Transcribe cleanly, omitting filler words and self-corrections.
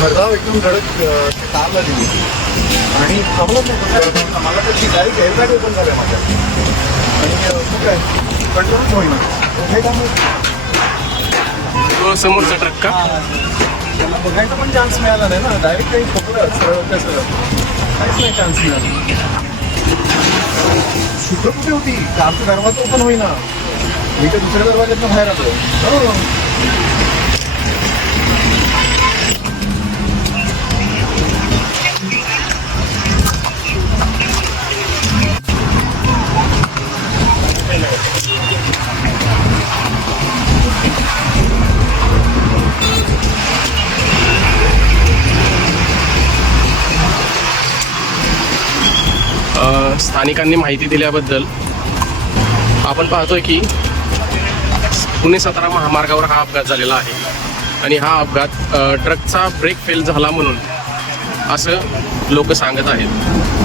भरधाव एकदम धडक कारला दिली आणि थांबलंच नाही. मला त्याची डायरेक्ट एअरबॅग ओपन झाल्या माझ्या आणि मग काय कंट्रोलच होईना. हे काम समोरचा ट्रक का? त्यांना बघायचा पण चान्स मिळाला नाही ना. डायरेक्ट काही खबर सरळ कसं काहीच नाही चान्स मिळाला. शुक्र कुठे होती? कारचा दरवाजा ओपन होईना. मी तर दुसऱ्या दरवाज्यातनं बाहेर आलो. स्थानिकांनी माहिती दिल्याबद्दल. आपण पाहतोय की पुणे सातारा महामार्गावर हा अपघात झालेला आहे आणि हा अपघात ट्रकचा ब्रेक फेल झाला म्हणून असं लोक सांगत आहेत.